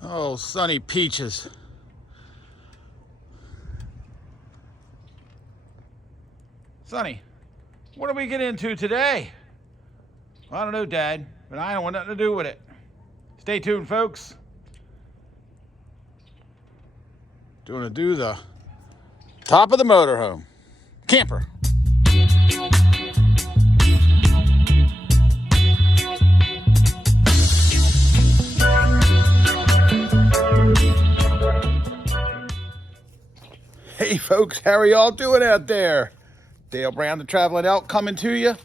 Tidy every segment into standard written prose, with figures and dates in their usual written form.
Oh, sunny peaches. Sonny, what do we get into today? I don't know, Dad, but I don't want nothing to do with it. Stay tuned, folks. Going to do the top of the motorhome. Camper. Hey folks, how are y'all doing out there? Dale Brown, the Traveling Elk, coming to you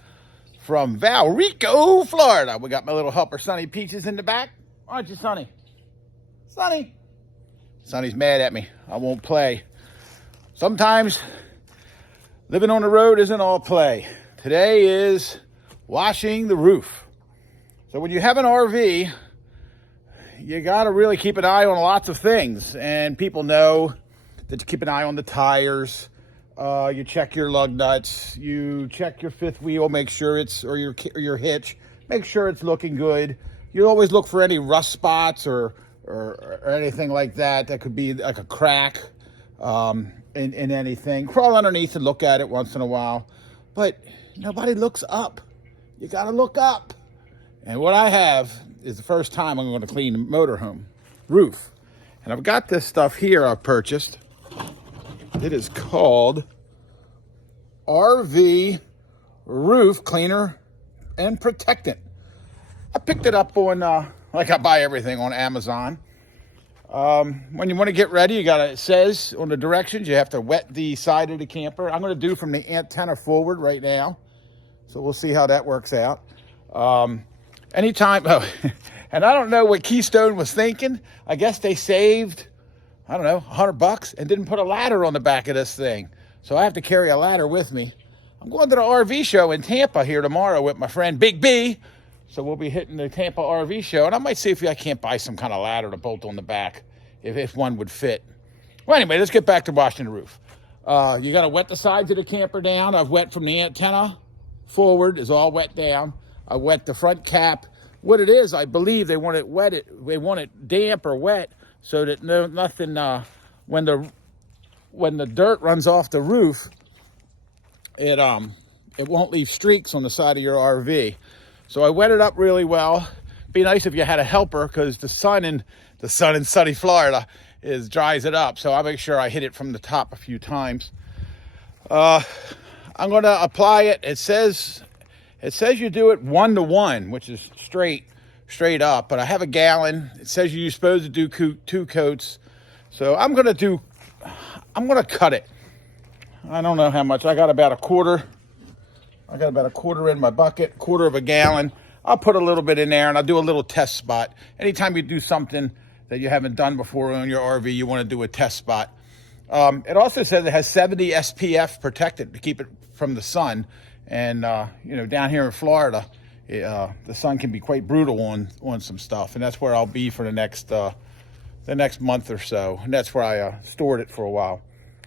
from Valrico, Florida. We got my little helper, Sonny Peaches, in the back. Aren't you, Sonny? Sonny? Sonny's mad at me. I won't play. Sometimes living on the road isn't all play. Today is washing the roof. So when you have an RV, you got to really keep an eye on lots of things. And people know that you keep an eye on the tires. You check your lug nuts. You check your fifth wheel, make sure it's, or your hitch, make sure it's looking good. You always look for any rust spots or anything like that. That could be like a crack in anything. Crawl underneath and look at it once in a while. But nobody looks up. You got to look up. And what I have is the first time I'm going to clean the motorhome roof. And I've got this stuff here I've purchased. It is called RV Roof Cleaner and Protectant. I picked it up on, like I buy everything on Amazon. When you want to get ready, it says on the directions, you have to wet the side of the camper. I'm going to do from the antenna forward right now. So we'll see how that works out. Anytime, and I don't know what Keystone was thinking. I guess they saved, I don't know, $100 and didn't put a ladder on the back of this thing. So I have to carry a ladder with me. I'm going to the RV show in Tampa here tomorrow with my friend Big B. So we'll be hitting the Tampa RV show. And I might see if I can't buy some kind of ladder to bolt on the back, if one would fit. Well, anyway, let's get back to washing the roof. You got to wet the sides of the camper down. I've wet from the antenna forward, is all wet down. I wet the front cap. What it is, I believe they want it wet. They want it damp or wet so that nothing. When the dirt runs off the roof, it won't leave streaks on the side of your RV. So I wet it up really well. Be nice if you had a helper, because the sun in sunny Florida dries it up. So I make sure I hit it from the top a few times. I'm going to apply it. It says you do it 1 to 1, which is straight up. But I have a gallon. It says you're supposed to do 2 coats. So I'm going to cut it. I don't know how much. I got about a quarter. I got about a quarter in my bucket, quarter of a gallon. I'll put a little bit in there and I'll do a little test spot. Anytime you do something that you haven't done before on your RV, you want to do a test spot. It also says it has 70 SPF protected to keep it from the sun. And, down here in Florida, the sun can be quite brutal on some stuff. And that's where I'll be for the next month or so. And that's where I stored it for a while.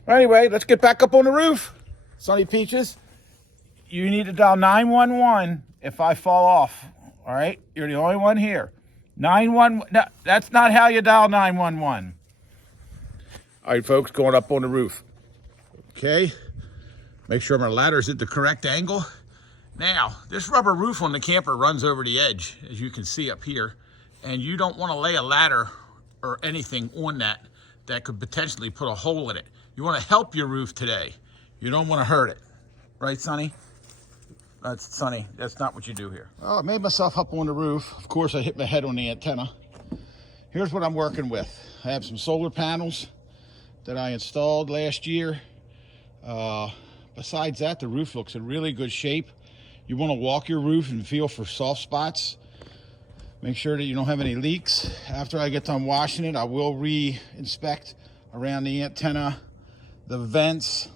Anyway, let's get back up on the roof. Sonny Peaches, you need to dial 911 if I fall off. All right? You're the only one here. 911. No, that's not how you dial 911. All right, folks, going up on the roof. Okay. Make sure my ladder's at the correct angle. Now, this rubber roof on the camper runs over the edge, as you can see up here. And you don't want to lay a ladder or anything on that could potentially put a hole in it. You want to help your roof today. You don't want to hurt it. Right, Sonny? That's Sonny. That's not what you do here. Oh, I made myself up on the roof. Of course, I hit my head on the antenna. Here's what I'm working with. I have some solar panels that I installed last year. Besides that, the roof looks in really good shape. You want to walk your roof and feel for soft spots. Make sure that you don't have any leaks. After I get done washing it, I will re-inspect around the antenna, the vents.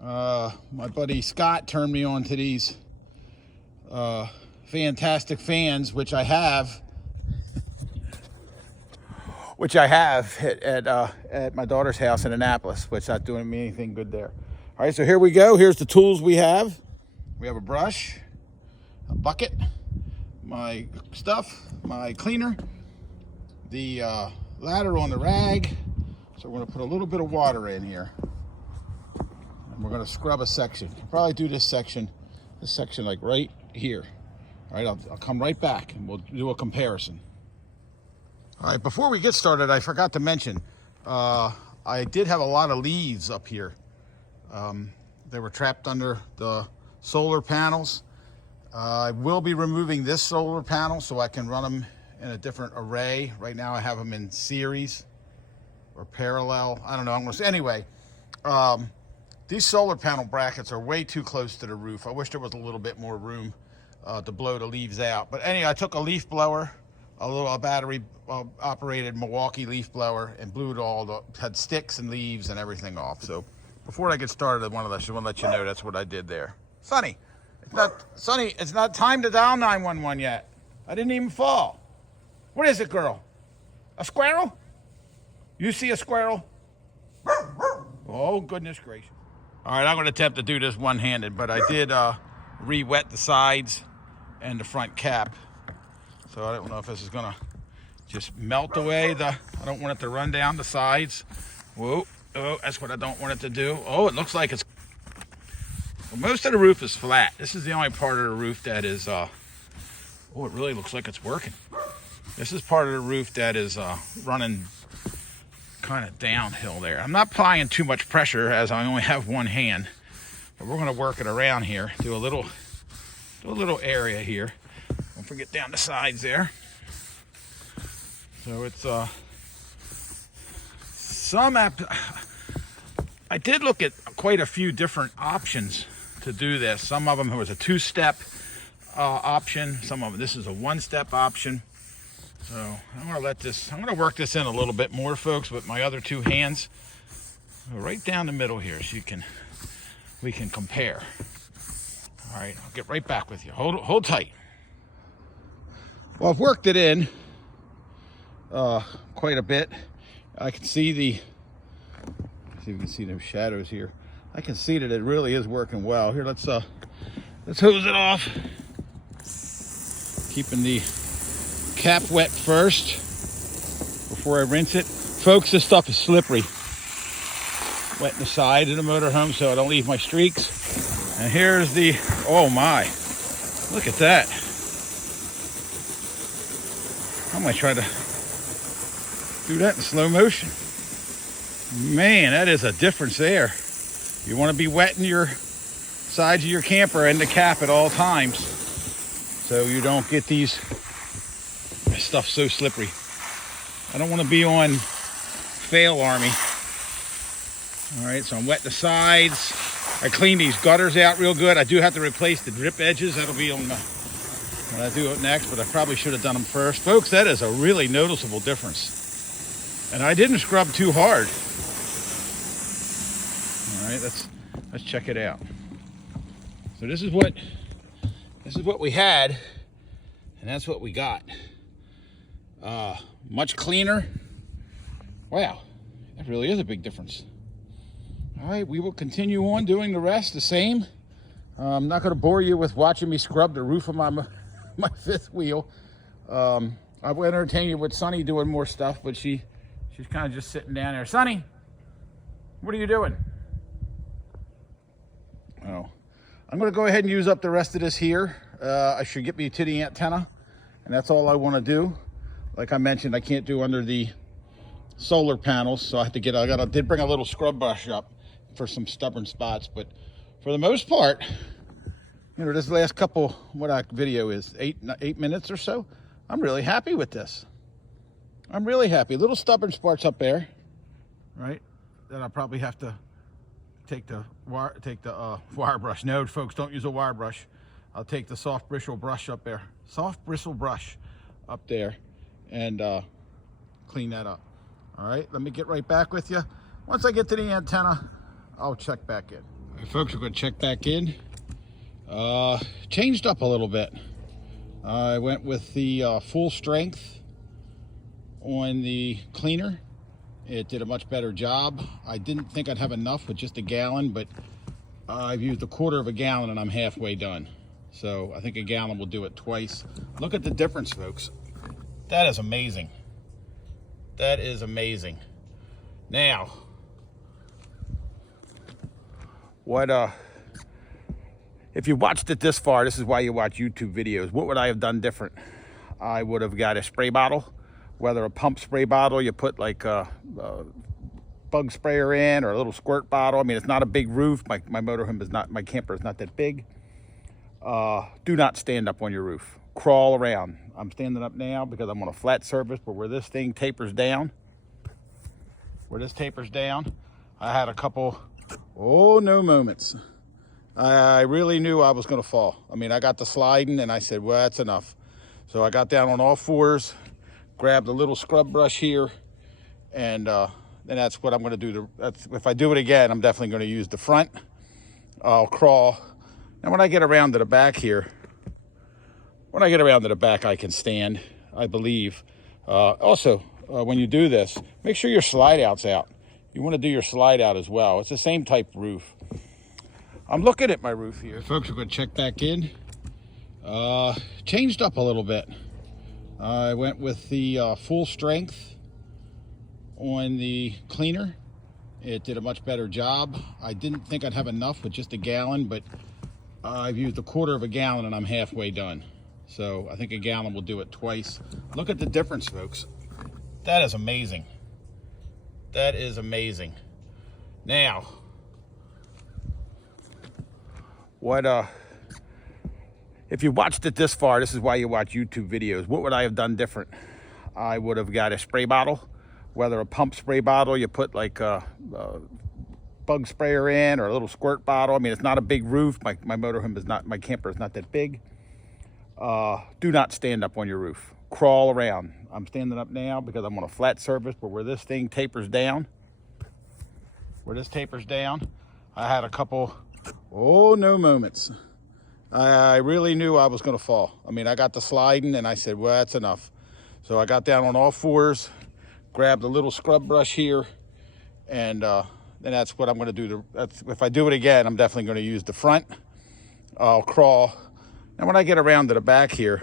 My buddy Scott turned me on to these fantastic fans, which I have at my daughter's house in Annapolis, which not doing me anything good there. All right, so here we go. Here's the tools we have. We have a brush, a bucket, my stuff, my cleaner, the ladder on the rag. So we're gonna put a little bit of water in here. And we're gonna scrub a section. I'll probably do this section like right here. All right, I'll come right back and we'll do a comparison. All right, before we get started, I forgot to mention, I did have a lot of leaves up here. They were trapped under the solar panels. I will be removing this solar panel so I can run them in a different array. Right now I have them in series or parallel. I don't know, I'm gonna say, anyway, these solar panel brackets are way too close to the roof. I wish there was a little bit more room to blow the leaves out. But anyway, I took a leaf blower, a battery operated Milwaukee leaf blower, and blew it all, had sticks and leaves and everything off. So before I get started, I want to let you know that's what I did there. Sonny, it's not time to dial 911 yet. I didn't even fall. What is it, girl? A squirrel? You see a squirrel? Oh, goodness gracious. All right, I'm going to attempt to do this one-handed, but I did re-wet the sides and the front cap. So I don't know if this is gonna just melt away I don't want it to run down the sides. Whoa, oh, that's what I don't want it to do. Oh, it looks like it's, well, most of the roof is flat. This is the only part of the roof that is, oh, it really looks like it's working. This is part of the roof that is running kind of downhill there. I'm not applying too much pressure as I only have one hand, but we're gonna work it around here, do a little area here. Don't forget down the sides there. So it's I did look at quite a few different options to do this. Some of them, it was a two-step option. Some of them, this is a one-step option. So I'm gonna work this in a little bit more, folks, with my other two hands. Right down the middle here, so we can compare. All right, I'll get right back with you. Hold tight. Well, I've worked it in quite a bit. I can see see if you can see those shadows here. I can see that it really is working well. Here, let's hose it off. Keeping the cap wet first before I rinse it. Folks, this stuff is slippery. Wet in the side of the motorhome so I don't leave my streaks. And here's the, oh my, look at that. I might try to do that in slow motion. Man, that is a difference there. You want to be wetting your sides of your camper and the cap at all times so you don't get this stuff so slippery. I don't want to be on fail army. All right, so I'm wetting the sides. I clean these gutters out real good. I do have to replace the drip edges. That'll be on when I do it next, but I probably should have done them first. Folks, that is a really noticeable difference. And I didn't scrub too hard. All right, let's check it out. So this is what we had, and that's what we got. Much cleaner. Wow, that really is a big difference. All right, we will continue on doing the rest the same. I'm not going to bore you with watching me scrub the roof of my fifth wheel. I will entertain you with Sunny doing more stuff, but she's kind of just sitting down there. Sunny, what are you doing? Oh, I'm going to go ahead and use up the rest of this here. I should get me to the antenna, and that's all I want to do. Like I mentioned, I can't do under the solar panels, so I did bring a little scrub brush up for some stubborn spots, but for the most part, you know, this last couple, what video is, 8 minutes or so, I'm really happy with this. I'm really happy. Little stubborn spots up there, right? That I'll probably have to take the wire brush. No, folks, don't use a wire brush. I'll take the soft bristle brush up there. Soft bristle brush up there and clean that up. All right, let me get right back with you. Once I get to the antenna, I'll check back in. All right, folks, we're going to check back in. Changed up a little bit. I went with the full strength on the cleaner. It did a much better job. I didn't think I'd have enough with just a gallon, but I've used 1/4 of a gallon and I'm halfway done. So I think a gallon will do it twice. Look at the difference, folks. That is amazing. That is amazing. Now, if you watched it this far, this is why you watch YouTube videos. What would I have done different? I would have got a spray bottle, whether a pump spray bottle, you put like a bug sprayer in, or a little squirt bottle. I mean, it's not a big roof. My motorhome is not, my camper is not that big. Do not stand up on your roof. Crawl around. I'm standing up now because I'm on a flat surface, but where this thing tapers down, I had a couple, moments. I really knew I was going to fall. I mean, I got to sliding and I said, well, that's enough. So I got down on all fours, grabbed a little scrub brush here, and then that's what I'm going to do. If I do it again, I'm definitely going to use the front. I'll crawl. And when I get around to the back here, I can stand, I believe. Also, when you do this, make sure your slide out's out. You want to do your slide out as well. It's the same type roof. I'm looking at my roof here. Folks, we're going to check back in. Changed up a little bit. I went with the full strength on the cleaner. It did a much better job. I didn't think I'd have enough with just a gallon, but I've used a quarter of a gallon and I'm halfway done. So I think a gallon will do it twice. Look at the difference, folks. That is amazing. That is amazing. Now, if you watched it this far, this is why you watch YouTube videos. What would I have done different? I would have got a spray bottle, whether a pump spray bottle, you put like a bug sprayer in, or a little squirt bottle. I mean, it's not a big roof. My motorhome is not, my camper is not that big. Do not stand up on your roof. Crawl around. I'm standing up now because I'm on a flat surface, but where this thing tapers down, I had a couple, moments. I really knew I was going to fall. I mean, I got to sliding and I said, well, that's enough. So I got down on all fours, grabbed a little scrub brush here, and then that's what I'm going to do. If I do it again, I'm definitely going to use the front. I'll crawl. And when I get around to the back here,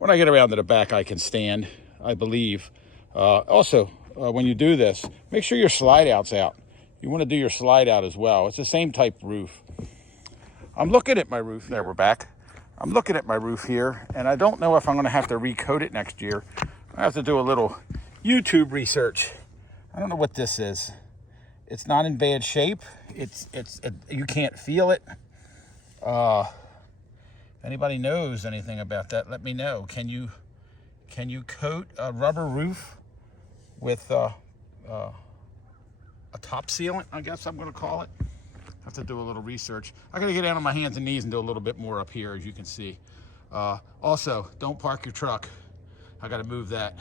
I can stand, I believe. Also, when you do this, make sure your slide out's out. You want to do your slide out as well. It's the same type roof. I'm looking at my roof. There, we're back. I'm looking at my roof here, and I don't know if I'm going to have to recoat it next year. I have to do a little YouTube research. I don't know what this is. It's not in bad shape. You can't feel it. If anybody knows anything about that, let me know. Can you coat a rubber roof with a top sealant, I guess I'm going to call it? I have to do a little research. I got to get down on my hands and knees and do a little bit more up here, as you can see. Also, don't park your truck. I got to move that.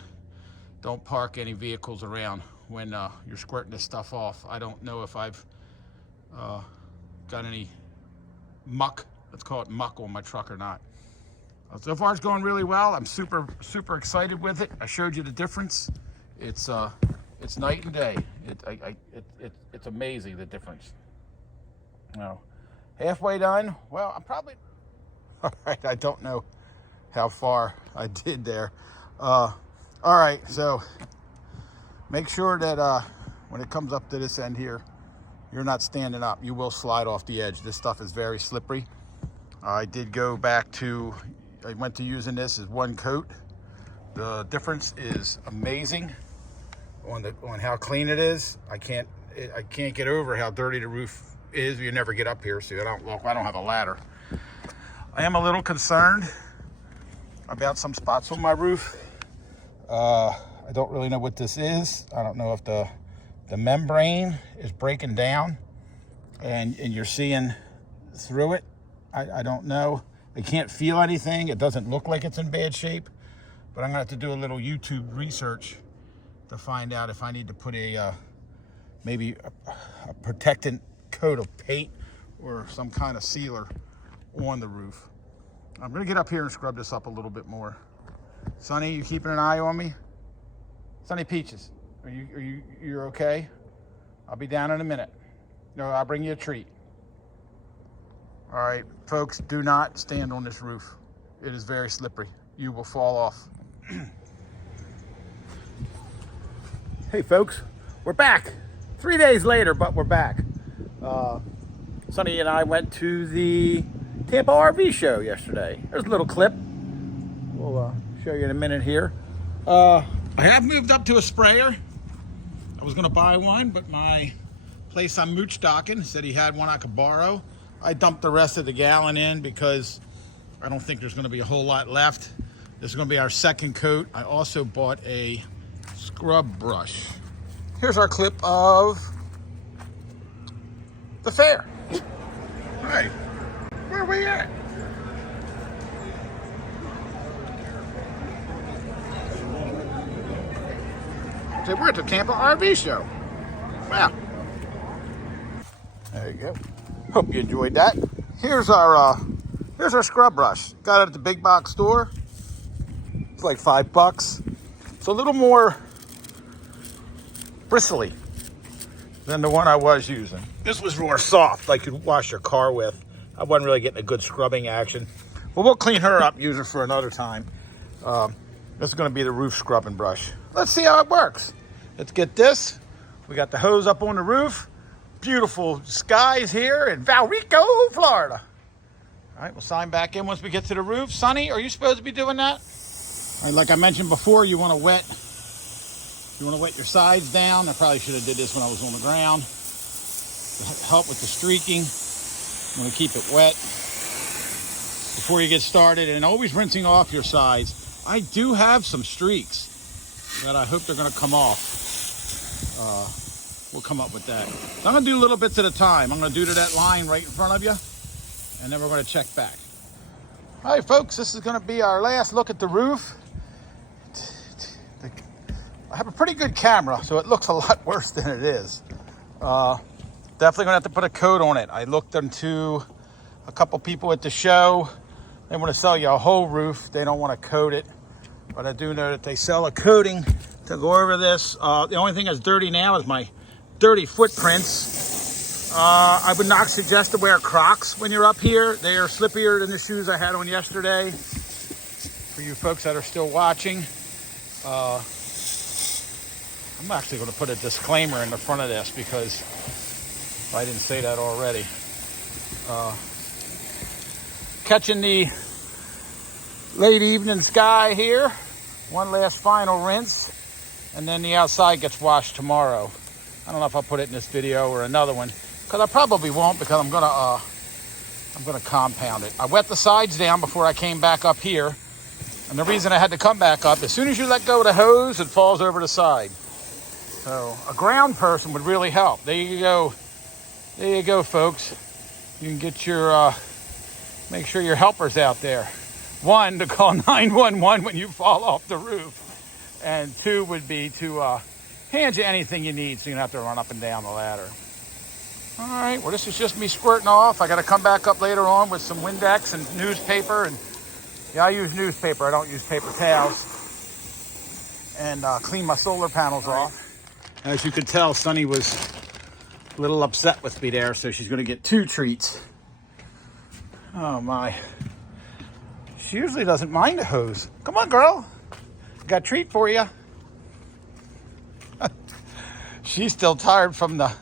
Don't park any vehicles around when you're squirting this stuff off. I don't know if I've got any muck, let's call it muck, on my truck or not. So far it's going really well. I'm super excited with it. I showed you the difference. It's night and day. It's amazing, the difference. Now, halfway done. Well, I'm probably, all right, I don't know how far I did there. All right, so make sure that when it comes up to this end here, you're not standing up. You will slide off the edge. This stuff is very slippery. I did go back to, I went to using this as one coat. The difference is amazing on how clean it is. I can't get over how dirty the roof is. You never get up here, so I don't have a ladder. I am a little concerned about some spots on my roof. I don't really know what this is. I don't know if the membrane is breaking down and you're seeing through it. I don't know. I can't feel anything. It doesn't look like it's in bad shape, but I'm gonna have to do a little YouTube research to find out if I need to put maybe a protectant coat of paint or some kind of sealer on the roof. I'm gonna get up here and scrub this up a little bit more. Sonny, you keeping an eye on me? Sonny Peaches, you're okay? I'll be down in a minute. No, I'll bring you a treat. All right, folks, do not stand on this roof. It is very slippery. You will fall off. Hey folks, we're back. 3 days later, but we're back. Sonny and I went to the Tampa RV show yesterday. There's a little clip. We'll show you in a minute here. I have moved up to a sprayer. I was gonna buy one, but my place I'm mooch docking said he had one I could borrow. I dumped the rest of the gallon in because I don't think there's gonna be a whole lot left. This is gonna be our second coat. I also bought a scrub brush. Here's our clip of the fair. Hey, where are we at? So we're at the Tampa RV show. Wow. There you go. Hope you enjoyed that. Here's our scrub brush. Got it at the big box store. It's like $5. It's a little more bristly than the one I was using. This was more soft, like you'd wash your car with. I wasn't really getting a good scrubbing action. But we'll clean her up, use her for another time. This is gonna be the roof scrubbing brush. Let's see how it works. Let's get this. We got the hose up on the roof. Beautiful skies here in Valrico, Florida. All right, we'll sign back in once we get to the roof. Sonny, are you supposed to be doing that? All right, like I mentioned before, you wanna wet your sides down. I probably should have did this when I was on the ground. To help with the streaking. You want to keep it wet before you get started, and always rinsing off your sides. I do have some streaks that I hope they're going to come off. We'll come up with that. So I'm going to do little bits at a time. I'm going to do to that line right in front of you, and then we're going to check back. All right, folks, this is going to be our last look at the roof. I have a pretty good camera, so it looks a lot worse than it is. Definitely gonna have to put a coat on it. I looked into a couple people at the show. They want to sell you a whole roof. They don't want to coat it, but I do know that they sell a coating to go over this. The only thing that's dirty now is my dirty footprints. I would not suggest to wear Crocs when you're up here. They are slippier than the shoes I had on yesterday. For you folks that are still watching, I'm actually going to put a disclaimer in the front of this because I didn't say that already. Catching the late evening sky here. One last final rinse, and then the outside gets washed tomorrow. I don't know if I'll put it in this video or another one, because I probably won't, because I'm gonna compound it. I wet the sides down before I came back up here, and the reason I had to come back up, as soon as you let go of the hose, it falls over the side. So a ground person would really help. There you go. There you go, folks. You can get your, make sure your helper's out there. One, to call 911 when you fall off the roof. And two would be to hand you anything you need so you don't have to run up and down the ladder. All right, well, this is just me squirting off. I got to come back up later on with some Windex and newspaper. And yeah, I use newspaper. I don't use paper towels. And clean my solar panels off. As you could tell, Sunny was a little upset with me there, so she's going to get 2 treats. Oh, my. She usually doesn't mind a hose. Come on, girl. Got a treat for you. She's still tired from the...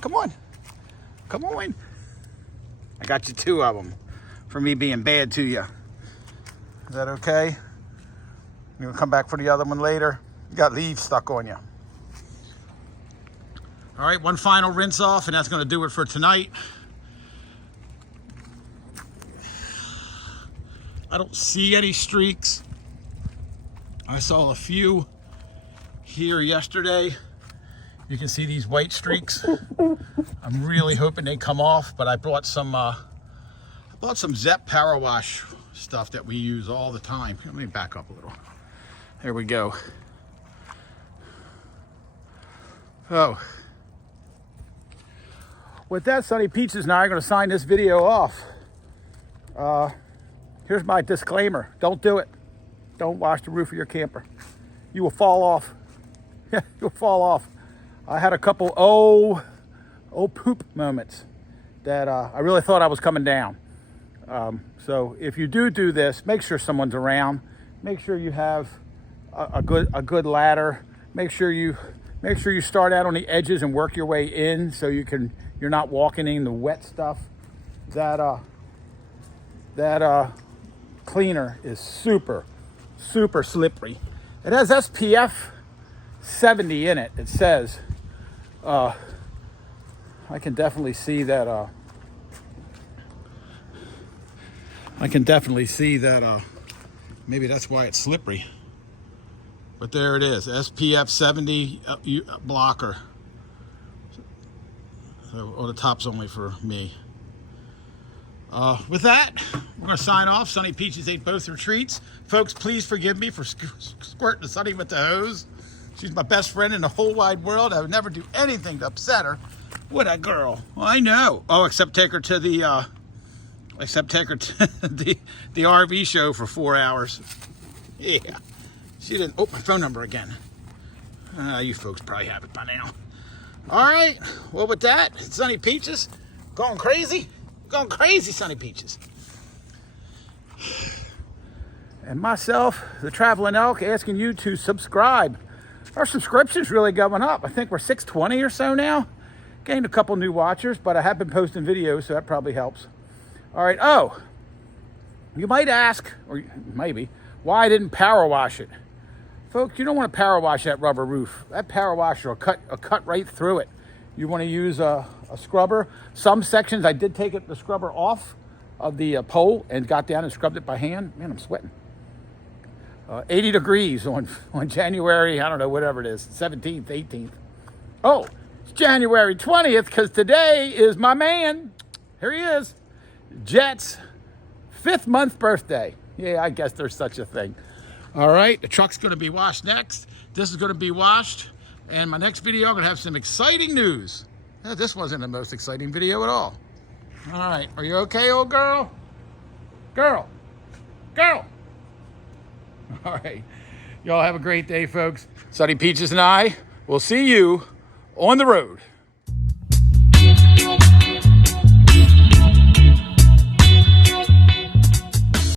Come on. Come on. I got you 2 of them for me being bad to you. Is that okay? You gonna come back for the other one later? You got leaves stuck on you. All right, one final rinse off, and that's gonna do it for tonight. I don't see any streaks. I saw a few here yesterday. You can see these white streaks. I'm really hoping they come off, but I bought some Zep Power Wash stuff that we use all the time. Let me back up a little. There we go. Oh. With that, Sonny Peaches and I are going to sign this video off. Here's my disclaimer. Don't do it. Don't wash the roof of your camper. You will fall off. You'll fall off. I had a couple poop moments that I really thought I was coming down. So if you do this, make sure someone's around. Make sure you have a good ladder. make sure you start out on the edges and work your way in, so you're not walking in the wet stuff. That cleaner is super slippery. It has SPF 70 in it. It says. I can definitely see that. Maybe that's why it's slippery. But there it is, SPF 70 blocker. So, the top's only for me. With that, we're going to sign off. Sunny Peaches ate both her treats. Folks, please forgive me for squirting Sunny with the hose. She's my best friend in the whole wide world. I would never do anything to upset her. What a girl. Well, I know. Oh, except take her to the the RV show for 4 hours. Yeah. She didn't. Oh, my phone number again. You folks probably have it by now. All right. Well, with that, Sunny Peaches going crazy. Going crazy, Sunny Peaches. And myself, the Traveling Elk, asking you to subscribe. Our subscription's really going up. I think we're 620 or so now. Gained a couple new watchers, but I have been posting videos, so that probably helps. All right. Oh, you might ask, or maybe, why I didn't power wash it. Folks, you don't want to power wash that rubber roof. That power washer will cut right through it. You want to use a scrubber. Some sections I did take the scrubber off of the pole and got down and scrubbed it by hand. Man, I'm sweating. 80 degrees on January, I don't know, whatever it is, 17th, 18th. Oh, it's January 20th, because today is my man. Here he is. Jet's 5th month birthday. Yeah, I guess there's such a thing. All right, the truck's going to be washed next. This is going to be washed. And my next video, I'm going to have some exciting news. Yeah, this wasn't the most exciting video at all. All right, are you okay, old girl? Girl. All right, y'all have a great day, folks. Sunny Peaches and I will see you on the road.